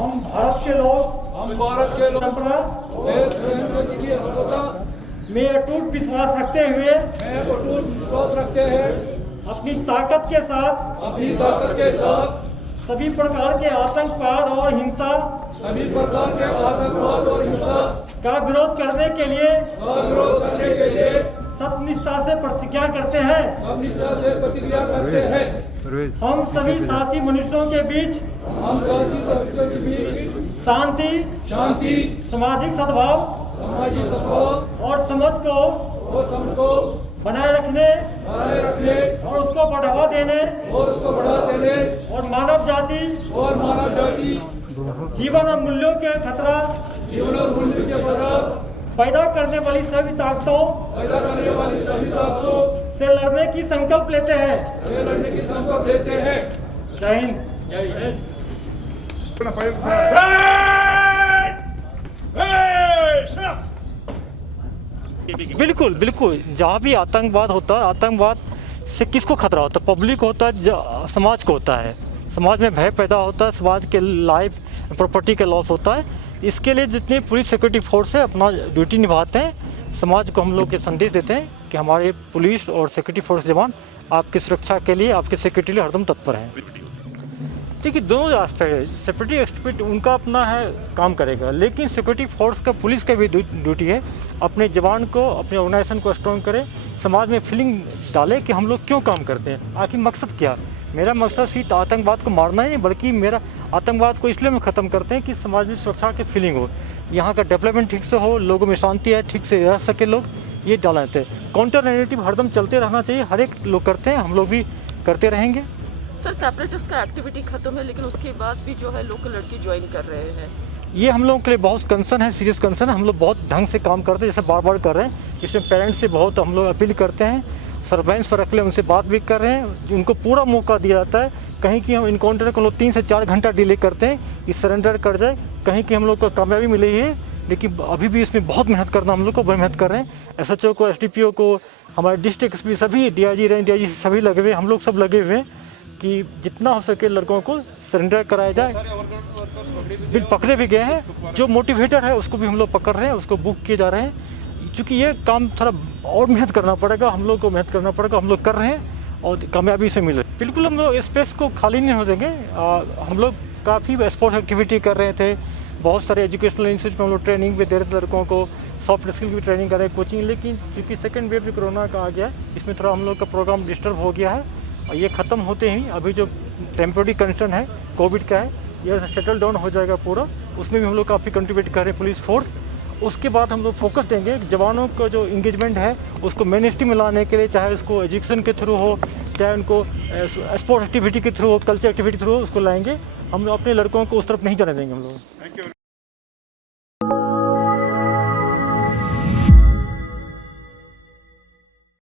हम भारत के लोग में अटूट विश्वास रखते हुए अपनी ताकत के साथ सभी प्रकार के आतंकवाद और हिंसा का विरोध करने के लिए सत्यनिष्ठा से प्रतिज्ञा करते हैं। हम सभी साथी मनुष्यों के बीच शांति, सामाजिक सद्भाव और समझ को बनाए रखने और उसको बढ़ावा देने और मानव जाति जीवन और मूल्यों के खतरा पैदा करने वाली सभी ताकतों से लड़ने की संकल्प लेते हैं। जय हिंद। बिल्कुल बिल्कुल, जहाँ भी आतंकवाद होता है, आतंकवाद से किसको खतरा होता है? पब्लिक होता है, समाज को होता है। समाज में भय पैदा होता है, समाज के लाइफ प्रॉपर्टी का लॉस होता है। इसके लिए जितने पुलिस सिक्योरिटी फोर्स है अपना ड्यूटी निभाते हैं। समाज को हम लोग के संदेश देते हैं कि हमारे पुलिस और सिक्योरिटी फोर्स जवान आपकी सुरक्षा के लिए, आपके सिक्योरिटी के लिए हरदम तत्पर हैं। देखिए, दोनों एस्पेक्ट है। सिक्योरिटी एक्सपर्ट उनका अपना है, काम करेगा, लेकिन सिक्योरिटी फोर्स का, पुलिस का भी ड्यूटी है अपने जवान को, अपने ऑर्गेनाइजेशन को स्ट्रॉन्ग करे, समाज में फीलिंग डाले कि हम लोग क्यों काम करते हैं, आखिर मकसद क्या। मेरा मकसद सिर्फ आतंकवाद को मारना ही नहीं, बल्कि मेरा आतंकवाद को इसलिए हम ख़त्म करते हैं कि समाज में सुरक्षा की फीलिंग हो, यहाँ का डेवलपमेंट ठीक से हो, लोगों में शांति है, ठीक से रह सके लोग, ये डालना थे। काउंटर नैरेटिव हरदम चलते रहना चाहिए, हर एक लोग करते हैं, हम लोग भी करते रहेंगे। सर, सेपरेटिस्ट का एक्टिविटी खत्म है, लेकिन उसके बाद भी जो है लोकल लड़के ज्वाइन कर रहे हैं। ये हम लोगों के लिए बहुत कंसर्न है, सीरियस कंसर्न है। हम लोग बहुत ढंग से काम करते हैं, जैसे बार बार कर रहे हैं। इसमें पेरेंट्स से बहुत हम लोग अपील करते हैं, सर्वेलेंस पर रख ले, उनसे बात भी कर रहे हैं, उनको पूरा मौका दिया जाता है। कहीं कि हम इनकाउंटर को लोग 3 से 4 घंटा डिले करते हैं कि सरेंडर कर जाए, कहीं कि हम लोग को कामयाबी मिली है, लेकिन अभी भी इसमें बहुत मेहनत करना, हम लोग को बहुत मेहनत कर रहे हैं। SHO को, SDPO को, हमारे डिस्ट्रिक्ट SP सभी, DIG रेंज DIG सभी लगे हुए, हम लोग सब लगे हुए हैं कि जितना हो सके लड़कों को सरेंडर कराया जाए। बिल पकड़े भी गए हैं, जो मोटिवेटर है उसको भी हम लोग पकड़ रहे हैं, उसको बुक किए जा रहे हैं। क्योंकि ये काम थोड़ा और मेहनत करना पड़ेगा, हम लोग को मेहनत करना पड़ेगा, हम लोग कर रहे हैं और कामयाबी से मिले। बिल्कुल हम लोग स्पेस को खाली नहीं हो देंगे। हम लोग काफ़ी स्पोर्ट्स एक्टिविटी कर रहे थे, बहुत सारे एजुकेशनल इंस्टीट्यूट में हम लोग ट्रेनिंग भी दे रहे थे लड़कों को, सॉफ्ट स्किल की भी ट्रेनिंग कर रहे हैं, कोचिंग। लेकिन चूँकि सेकेंड वेव भी कोरोना का आ गया है, इसमें थोड़ा हम लोग का प्रोग्राम डिस्टर्ब हो गया है। और ये ख़त्म होते ही अभी जो टेम्प्रेरी कंसर्न है कोविड का है, यह सेटल डाउन हो जाएगा पूरा, उसमें भी हम लोग काफ़ी कंट्रीब्यूट कर रहे हैं पुलिस फोर्स। उसके बाद हम लोग फोकस देंगे जवानों का जो इंगेजमेंट है उसको मेन स्ट्रीम में लाने के लिए, चाहे उसको एजुकेशन के थ्रू हो, चाहे उनको स्पोर्ट्स एक्टिविटी के थ्रू हो, कल्चर एक्टिविटी थ्रू हो, उसको लाएंगे। हम अपने लड़कों को उस तरफ नहीं जाने देंगे हम लोग।